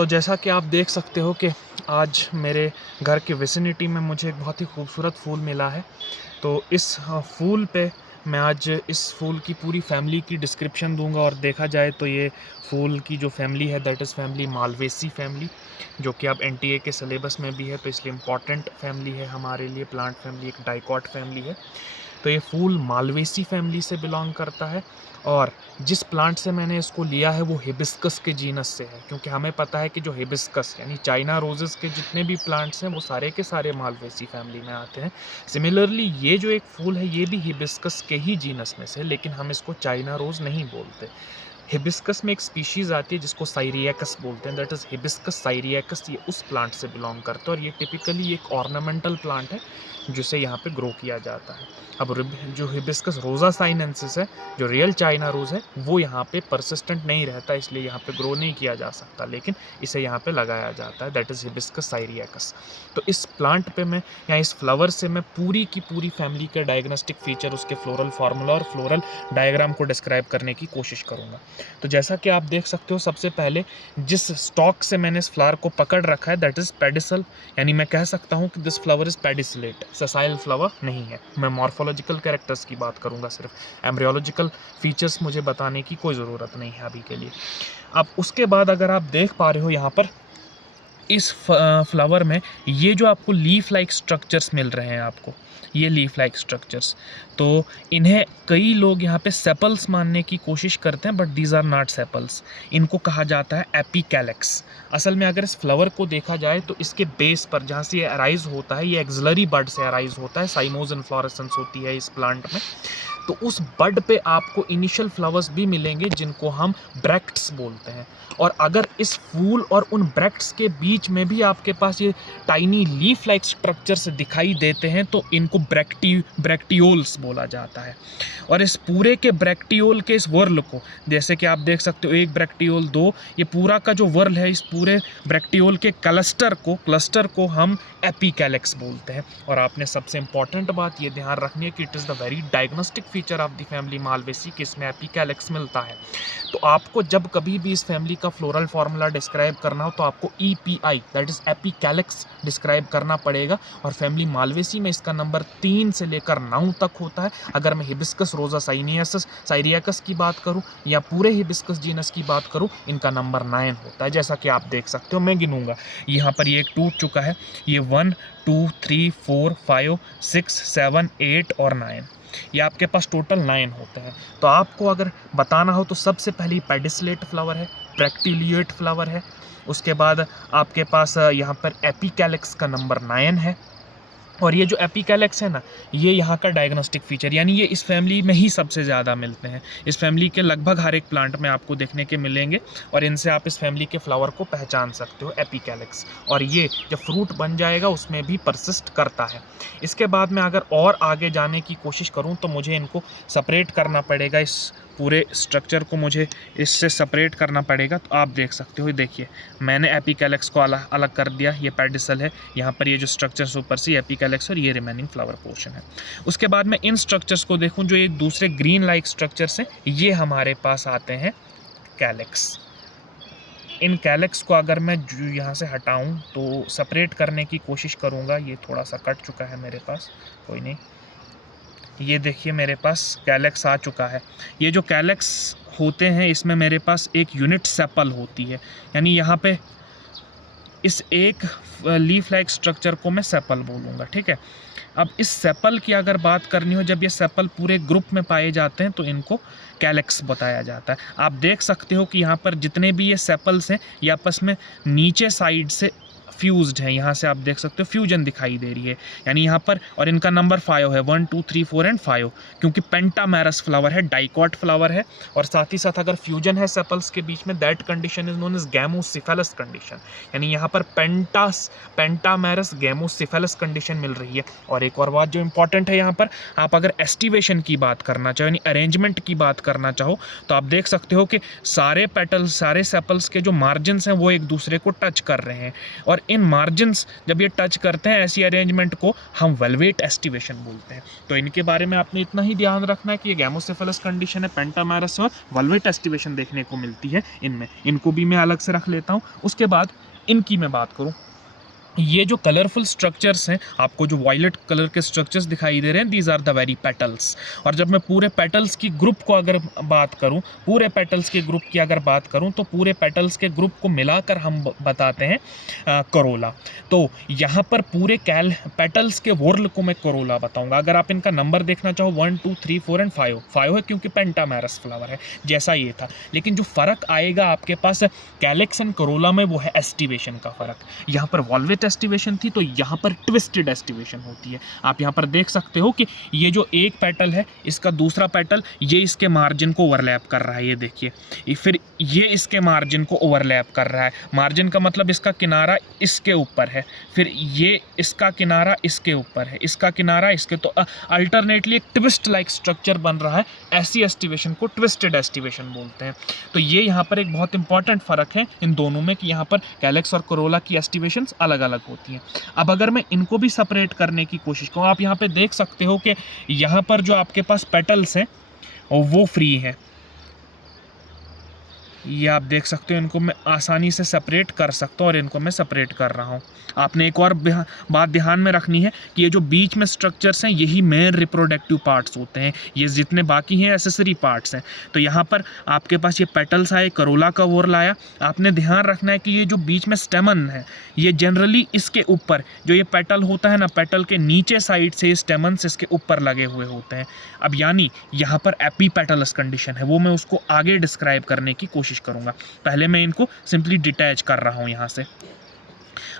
तो जैसा कि आप देख सकते हो कि आज मेरे घर के विसिनिटी में मुझे एक बहुत ही खूबसूरत फूल मिला है। तो इस फूल पे मैं आज इस फूल की पूरी फैमिली की डिस्क्रिप्शन दूंगा। और देखा जाए तो ये फूल की जो फैमिली है that is family Malvaceae family, जो कि अब एनटीए के सिलेबस में भी है, तो इसलिए इम्पॉर्टेंट फैमिली है हमारे लिए। प्लांट फैमिली एक डाइकॉट फैमिली है। तो ये फूल मालवेसी फैमिली से बिलोंग करता है। और जिस प्लांट से मैंने इसको लिया है वो हिबिस्कस के जीनस से है, क्योंकि हमें पता है कि जो हिबिस्कस यानी चाइना रोजेस के जितने भी प्लांट्स हैं वो सारे के सारे मालवेसी फैमिली में आते हैं। सिमिलरली ये जो एक फूल है ये भी हिबिस्कस के ही जीनस में से है, लेकिन हम इसको चाइना रोज नहीं बोलते। हिबिस्कस में एक स्पीशीज़ आती है जिसको साइरियकस बोलते हैं, दैट इज़ हिबिस्कस साइरियकस। ये उस प्लांट से बिलोंग करता है और ये टिपिकली एक ऑर्नामेंटल प्लांट है जिसे यहाँ पे ग्रो किया जाता है। अब जो हिबिस्कस रोजा साइनेंसिस है, जो रियल चाइना रोज है, वो यहाँ पे परसिस्टेंट नहीं रहता, इसलिए यहाँ पे ग्रो नहीं किया जा सकता, लेकिन इसे यहाँ पे लगाया जाता है, दैट इज़ हिबिस्कस साइरियकस। तो इस प्लांट पे मैं या इस फ्लावर से मैं पूरी की पूरी फैमिली के डायग्नोस्टिक फीचर, उसके फ्लोरल फार्मूला और फ्लोरल डायग्राम को डिस्क्राइब करने की कोशिश करूँगा। तो जैसा कि आप देख सकते हो, सबसे पहले जिस स्टॉक से मैंने इस फ्लावर को पकड़ रखा है दैट इज़ पेडिसल, यानी मैं कह सकता हूँ कि this flower is pedicellate, ससाइल flower नहीं है। मैं मॉर्फोलॉजिकल कैरेक्टर्स की बात करूँगा सिर्फ, एम्ब्रियोलॉजिकल फीचर्स मुझे बताने की कोई ज़रूरत नहीं है अभी के लिए। अब उसके बाद अगर आप देख पा रहे हो यहाँ पर इस फ्लावर में ये जो आपको लीफ लाइक स्ट्रक्चर्स मिल रहे हैं, आपको ये लीफ लाइक स्ट्रक्चर्स, तो इन्हें कई लोग यहाँ पे सेपल्स मानने की कोशिश करते हैं, but these are not sepals. इनको कहा जाता है एपिकैलेक्स। असल में अगर इस फ्लावर को देखा जाए तो इसके बेस पर जहाँ से ये अराइज होता है, ये एक्सिलरी बड से अराइज होता है, साइमोज इन्फ्लोरेसेंस होती है इस प्लांट में। तो उस बड पे आपको इनिशियल फ्लावर्स भी मिलेंगे जिनको हम ब्रैक्ट्स बोलते हैं। और अगर इस फूल और उन ब्रैक्ट्स के बीच में भी आपके पास ये टाइनी लीफ लाइक स्ट्रक्चर्स दिखाई देते हैं तो इनको ब्रैक्टियोल्स बोला जाता है। और इस पूरे के ब्रैक्टियोल के इस वर्ल को, जैसे कि आप देख सकते हो, एक ब्रैक्टियोल, दो, ये पूरा का जो वर्ल है, इस पूरे ब्रैक्टियोल के क्लस्टर को हम एपिकैलेक्स बोलते हैं। और आपने सबसे इंपॉर्टेंट बात ये ध्यान रखनी है कि it is the very diagnostic feature of the family Malvaceae कि इसमें एपिकैलेक्स मिलता है। तो आपको जब कभी भी इस फैमिली का फ्लोरल फार्मूला डिस्क्राइब करना हो तो आपको EPI दैट इज़ एपिकैलेक्स डिस्क्राइब करना पड़ेगा। और फैमिली मालवेसी में इसका नंबर 3 से लेकर 9 तक होता है। अगर मैं हिबिस्कस रोजा साइरियकस की बात करूं या पूरे हिबिस्कस जीनस की बात करूं, इनका नंबर 9 होता है। जैसा कि आप देख सकते हो, मैं गिनूंगा, यहाँ पर ये एक टूट चुका है, ये 1 2 3 4 5 6 7 8 और 9, ये आपके पास टोटल 9 होते हैं। तो आपको अगर बताना हो तो सबसे पहले पेडिसलेट फ्लावर है, ब्रैक्टिलिएट फ्लावर है, उसके बाद आपके पास यहाँ पर एपिकैलेक्स का नंबर 9 है। और ये जो एपिकैलेक्स है ना, ये यहाँ का डायग्नोस्टिक फीचर, यानी ये इस फैमिली में ही सबसे ज़्यादा मिलते हैं। इस फैमिली के लगभग हर एक प्लांट में आपको देखने के मिलेंगे और इनसे आप इस फैमिली के फ्लावर को पहचान सकते हो, एपिकैलेक्स। और ये जब फ्रूट बन जाएगा उसमें भी परसिस्ट करता है। इसके बाद में अगर और आगे जाने की कोशिश करूँ तो मुझे इनको सेपरेट करना पड़ेगा, इस पूरे स्ट्रक्चर को मुझे इससे सेपरेट करना पड़ेगा। तो आप देख सकते हो, देखिए मैंने एपिकैलेक्स को अलग कर दिया, ये पेडिसल है, यहाँ पर ये जो स्ट्रक्चर्स ऊपर से एपिकैलेक्स और ये रिमेनिंग फ्लावर पोर्शन है। उसके बाद मैं इन स्ट्रक्चर्स को देखूं जो ये दूसरे ग्रीन लाइक स्ट्रक्चर्स हैं, ये हमारे पास आते हैं कैलेक्स। इन कैलेक्स को अगर मैं यहाँ से हटाऊं तो सेपरेट करने की कोशिश करूँगा, ये थोड़ा सा कट चुका है मेरे पास, कोई नहीं, ये देखिए मेरे पास कैलेक्स आ चुका है। ये जो कैलेक्स होते हैं इसमें मेरे पास एक यूनिट सेपल होती है, यानी यहाँ पे इस एक लीफ लाइक स्ट्रक्चर को मैं सेपल बोलूँगा, ठीक है। अब इस सेपल की अगर बात करनी हो, जब ये सेपल पूरे ग्रुप में पाए जाते हैं तो इनको कैलेक्स बताया जाता है। आप देख सकते हो कि यहाँ पर जितने भी ये सेपल्स हैं ये आपस में नीचे साइड से फ्यूज्ड है, यहाँ से आप देख सकते हो फ्यूजन दिखाई दे रही है, यानी यहाँ पर, और इनका नंबर 5 है, 1 2 3 4 एंड 5, क्योंकि पेंटामेरस फ्लावर है, डाइकॉट फ्लावर है। और साथ ही साथ अगर फ्यूजन है सेपल्स के बीच में, that condition is known as gamosepalous condition, यानी यहाँ पर पेंटामेरस गैमोसिफेलस कंडीशन मिल रही है। और एक और बात जो इंपॉर्टेंट है, यहाँ पर आप अगर एस्टिवेशन की बात करना चाहो, यानी अरेंजमेंट की बात करना चाहो, तो आप देख सकते हो कि सारे पेटल्स, सारे सेपल्स के जो मार्जिन्स हैं वो एक दूसरे को टच कर रहे हैं। और और इन मार्जिन्स जब ये टच करते हैं ऐसी अरेंजमेंट को हम वेलवेट एस्टिवेशन बोलते हैं। तो इनके बारे में आपने इतना ही ध्यान रखना है कि ये गैमोसेफेलस कंडीशन है, पेंटामेरस और वेलवेट एस्टिवेशन देखने को मिलती है इनमें, इनको भी मैं अलग से रख लेता हूँ। उसके बाद इनकी मैं बात करूँ, ये जो कलरफुल स्ट्रक्चर्स हैं, आपको जो वायलेट कलर के स्ट्रक्चर्स दिखाई दे रहे हैं, these are the very petals. और जब मैं पूरे पेटल्स की ग्रुप को अगर बात करूं, पूरे पेटल्स के ग्रुप की अगर बात करूं, तो पूरे पेटल्स के ग्रुप को मिलाकर हम बताते हैं करोला। तो यहाँ पर पूरे पेटल्स के वॉर्ल को मैं करोला बताऊंगा। अगर आप इनका नंबर देखना चाहो 1 2 3 4 एंड 5 है क्योंकि पेंटामेरस फ्लावर है जैसा ये था। लेकिन जो फ़र्क आएगा आपके पास कैलेक्स एंड करोला में वो है एस्टिवेशन का फ़र्क। यहाँ पर वॉल्वेट एस्टिवेशन थी तो यहाँ पर ट्विस्टेड एस्टिवेशन होती है। आप यहाँ पर देख सकते हो कि ये जो एक पेटल है, इसका दूसरा पेटल ये इसके मार्जिन को ओवरलैप कर रहा है, ये देखिए। फिर ये इसके मार्जिन को ओवरलैप कर रहा है। मार्जिन का मतलब इसका किनारा इसके ऊपर है, फिर ये इसका किनारा इसके ऊपर है, इसका किनारा इसके, तो अल्टरनेटली एक ट्विस्ट लाइक स्ट्रक्चर बन रहा है। ऐसी एस्टिवेशन को ट्विस्टेड एस्टिवेशन बोलते हैं। तो ये यहाँ पर एक बहुत इंपॉर्टेंट फ़र्क है इन दोनों में कि यहाँ पर कैलेक्स और करोला की एस्टिवेशंस अलग अलग होती हैं। अब अगर मैं इनको भी सेपरेट करने की कोशिश करूँ, आप यहाँ पे देख सकते हो कि यहाँ पर जो आपके पास पेटल्स हैं वो फ्री हैं, ये आप देख सकते हो। इनको मैं आसानी से सेपरेट कर सकता हूँ और इनको मैं सेपरेट कर रहा हूँ। आपने एक और बात ध्यान में रखनी है कि ये जो बीच में स्ट्रक्चर्स हैं यही मेन रिप्रोडक्टिव पार्ट्स होते हैं, ये जितने बाकी हैं एसेसरी पार्ट्स हैं। तो यहाँ पर आपके पास ये पेटल्स आए, करोला का वॉर्ल आया। आपने ध्यान रखना है कि ये जो बीच में स्टेमन है ये जनरली इसके ऊपर जो ये पेटल होता है ना, पेटल के नीचे साइड से स्टेमन्स इसके ऊपर लगे हुए होते हैं। अब यानी यहाँ पर एपीपेटलस कंडीशन है, वो मैं उसको आगे डिस्क्राइब करने की कोशिश करूंगा। पहले मैं इनको सिंपली डिटैच कर रहा हूं यहां से।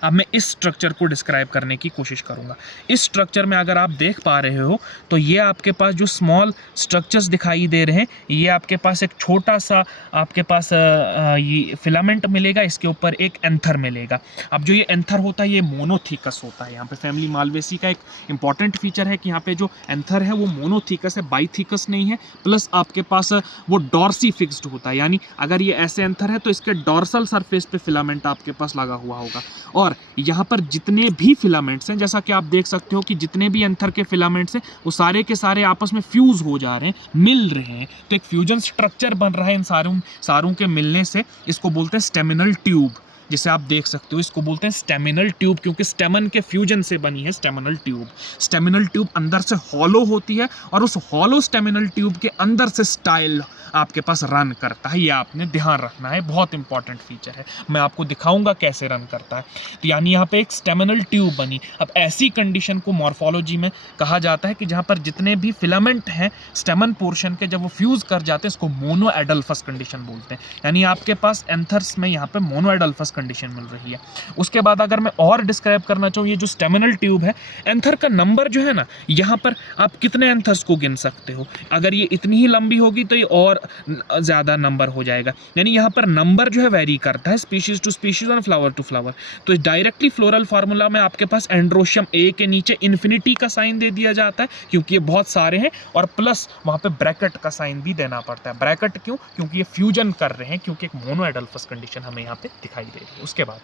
अब मैं इस स्ट्रक्चर को डिस्क्राइब करने की कोशिश करूंगा। इस स्ट्रक्चर में अगर आप देख पा रहे हो तो ये आपके पास जो स्मॉल स्ट्रक्चर्स दिखाई दे रहे हैं, ये आपके पास एक छोटा सा आपके पास ये फिलामेंट मिलेगा, इसके ऊपर एक एंथर मिलेगा। अब जो ये एंथर होता है ये मोनोथीकस होता है। यहाँ पे फैमिली मालवेसी का एक इंपॉर्टेंट फीचर है कि यहाँ पे जो एंथर है वो मोनोथीकस है, बाईथीकस नहीं है। प्लस आपके पास वो डॉर्सी फिक्स्ड होता है, यानी अगर ये ऐसे एंथर है तो इसके डॉर्सल सरफेस पे फिलामेंट आपके पास लगा हुआ होगा। और यहाँ पर जितने भी फिलामेंट्स हैं, जैसा कि आप देख सकते हो कि जितने भी एंथर के फिलामेंट्स हैं वो सारे के सारे आपस में फ्यूज हो जा रहे हैं, मिल रहे हैं। तो एक फ्यूजन स्ट्रक्चर बन रहा है इन सारों के मिलने से। इसको बोलते हैं स्टेमिनल ट्यूब, जिसे आप देख सकते हो। इसको बोलते हैं स्टेमिनल ट्यूब क्योंकि स्टेमन के फ्यूजन से बनी है स्टेमिनल ट्यूब। स्टेमिनल ट्यूब अंदर से हॉलो होती है और उस हॉलो स्टेमिनल ट्यूब के अंदर से स्टाइल आपके पास रन करता है। ये आपने ध्यान रखना है, बहुत इंपॉर्टेंट फीचर है। मैं आपको दिखाऊंगा कैसे रन करता है। तो यानी यहाँ पे एक स्टेमिनल ट्यूब बनी। अब ऐसी कंडीशन को मॉर्फोलॉजी में कहा जाता है कि जहाँ पर जितने भी फिलामेंट हैं स्टेमन पोर्शन के, जब वो फ्यूज कर जाते हैं, इसको मोनो एडल्फस कंडीशन बोलते हैं। यानी आपके पास एंथर्स में यहाँ पे मोनो एडल्फस कंडीशन मिल रही है। उसके बाद अगर मैं और डिस्क्राइब करना चाहूँ, ये जो स्टेमिनल ट्यूब है, एंथर का नंबर जो है ना, यहाँ पर आप कितने एंथर्स को गिन सकते हो। अगर ये इतनी ही लंबी होगी तो ये और ज़्यादा नंबर हो जाएगा। यानी यहाँ पर नंबर जो है वेरी करता है स्पीशीज़ टू स्पीशीज़ और फ्लावर टू फ्लावर। तो डायरेक्टली फ्लोरल फार्मूला में आपके पास एंड्रोशियम ए के नीचे इन्फिनिटी का साइन दे दिया जाता है क्योंकि ये बहुत सारे हैं, और प्लस वहाँ पे ब्रैकेट का साइन भी देना पड़ता है। ब्रैकेट क्यों? क्योंकि ये फ्यूजन कर रहे हैं, क्योंकि एक मोनो एडल्फस कंडीशन हमें यहाँ पे दिखाई दे रही है। उसके बाद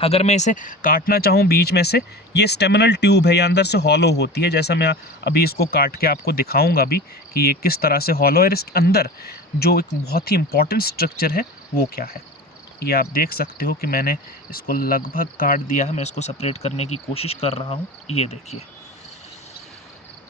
अगर मैं इसे काटना चाहूँ बीच में से, ये स्टेमिनल ट्यूब है, ये अंदर से हॉलो होती है। जैसा मैं अभी इसको काट के आपको दिखाऊंगा भी कि ये किस तरह से हॉलो है। इसके अंदर जो एक बहुत ही इंपॉर्टेंट स्ट्रक्चर है वो क्या है, ये आप देख सकते हो कि मैंने इसको लगभग काट दिया है। मैं इसको सेपरेट करने की कोशिश कर रहा हूँ। ये देखिए,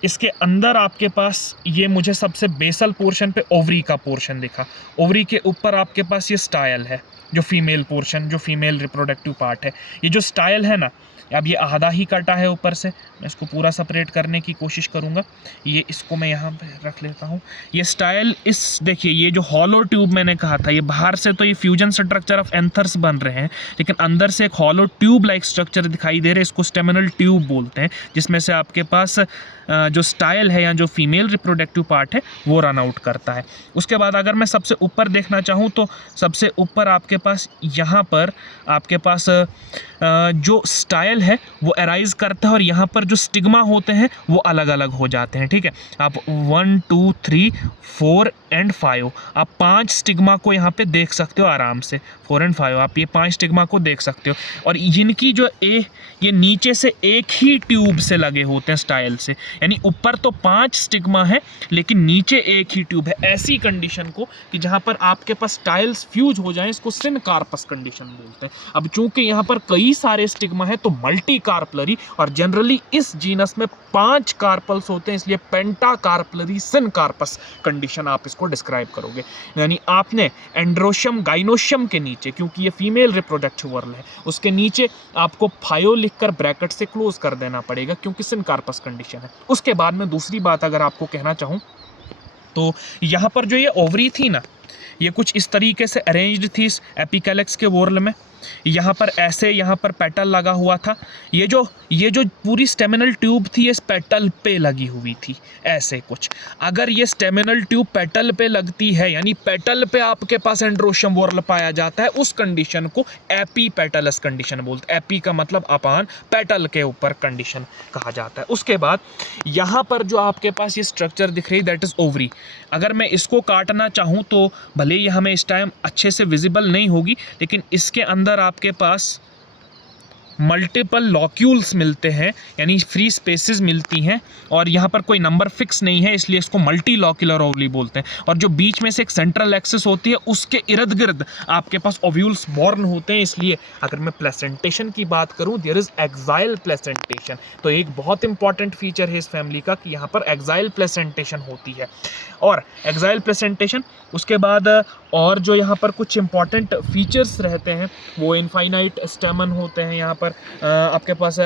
इसके अंदर आपके पास ये मुझे सबसे बेसल पोर्शन पे ओवरी का पोर्शन दिखा। ओवरी के ऊपर आपके पास ये स्टाइल है, जो फीमेल पोर्शन, जो फीमेल रिप्रोडक्टिव पार्ट है। ये जो स्टाइल है ना, अब ये आधा ही कटा है ऊपर से। मैं इसको पूरा सेपरेट करने की कोशिश करूँगा। ये इसको मैं यहाँ पे रख लेता हूँ। ये स्टाइल, इस देखिए, ये जो हॉलो ट्यूब मैंने कहा था, ये बाहर से तो ये फ्यूजन स्ट्रक्चर ऑफ एंथर्स बन रहे हैं, लेकिन अंदर से एक हॉलो ट्यूब लाइक स्ट्रक्चर दिखाई दे रहे हैं। इसको स्टेमिनल ट्यूब बोलते हैं, जिसमें से आपके पास जो स्टाइल है या जो फीमेल रिप्रोडक्टिव पार्ट है वो रन आउट करता है। उसके बाद अगर मैं सबसे ऊपर देखना चाहूँ तो सबसे ऊपर आपके पास यहाँ पर आपके पास जो स्टाइल है वो अराइज करता है और यहाँ पर जो स्टिग्मा होते हैं वो अलग अलग हो जाते हैं। ठीक है, आप 1 2 3 4 एंड 5 आप 5 स्टिग्मा को यहाँ पे देख सकते हो आराम से। 4 एंड 5 आप ये 5 स्टिग्मा को देख सकते हो और इनकी जो ये नीचे से एक ही ट्यूब से लगे होते हैं स्टाइल से, यानी ऊपर तो 5 स्टिग्मा है लेकिन नीचे एक ही ट्यूब है। ऐसी कंडीशन को कि जहाँ पर आपके पास स्टाइल्स फ्यूज हो जाएं, इसको सिनकार्पस कंडीशन बोलते हैं। अब चूंकि यहाँ पर कई सारे स्टिग्मा है तो मल्टी कार्पलरी, और जनरली इस जीनस में 5 कार्पल्स होते हैं, इसलिए पेंटाकार्पलरी सिनकार्पस कंडीशन आप इसको डिस्क्राइब करोगे। यानी आपने एंड्रोशियम गाइनोशियम के नीचे, क्योंकि ये फीमेल रिप्रोडक्टिव वर्ल है, उसके नीचे आपको 5 लिखकर ब्रैकेट से क्लोज कर देना पड़ेगा क्योंकि सिनकार्पस कंडीशन है। उसके बाद में दूसरी बात अगर आपको कहना चाहूं तो यहाँ पर जो ये ओवरी थी ना, ये कुछ इस तरीके से अरेंज्ड थी इस एपिकैलिक्स के वॉर्ल में। यहाँ पर ऐसे यहाँ पर पेटल लगा हुआ था। ये जो पूरी स्टेमिनल ट्यूब थी इस पेटल पे लगी हुई थी ऐसे कुछ। अगर ये स्टेमिनल ट्यूब पेटल पे लगती है, यानी पेटल पे आपके पास एंड्रोशियम वॉर्ल पाया जाता है, उस कंडीशन को एपीपेटलस कंडीशन बोलते हैं। एपी का मतलब अपान, पेटल के ऊपर कंडीशन कहा जाता है। उसके बाद यहाँ पर जो आपके पास ये स्ट्रक्चर दिख रही है दैट इज ओवरी। अगर मैं इसको काटना चाहूँ तो भले ही हमें इस टाइम अच्छे से विजिबल नहीं होगी, लेकिन इसके अंदर आपके पास मल्टीपल लॉक्यूल्स मिलते हैं, यानी फ्री स्पेसेस मिलती हैं, और यहाँ पर कोई नंबर फिक्स नहीं है इसलिए इसको मल्टी लॉक्यूलर ओवरी बोलते हैं। और जो बीच में से एक सेंट्रल एक्सिस होती है उसके इर्द गिर्द आपके पास ओव्यूल्स बॉर्न होते हैं। इसलिए अगर मैं प्लेसेंटेशन की बात करूँ, देयर इज एक्साइल प्लेसेंटेशन। तो एक बहुत इंपॉर्टेंट फीचर है इस फैमिली का कि यहाँ पर एक्साइल प्लेसेंटेशन होती है। और एक्साइल प्लेसेंटेशन उसके बाद और जो यहाँ पर कुछ इंपॉर्टेंट फीचर्स रहते हैं वो इनफाइनाइट स्टेमन होते हैं। यहाँ पर आपके पास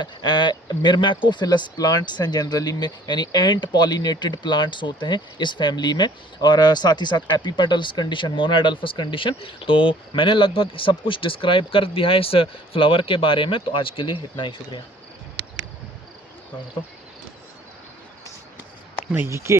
मिर्मैकोफिलस प्लांट्स हैं जनरली में, यानी एंट पॉलिनेटेड प्लांट्स होते हैं इस फैमिली में, और साथ ही साथ एपीपेटल्स कंडीशन, मोनोएडल्फस कंडीशन। तो मैंने लगभग सब कुछ डिस्क्राइब कर दिया है इस फ्लावर के बारे में। तो आज के लिए इतना ही, शुक्रिया। नहीं, ये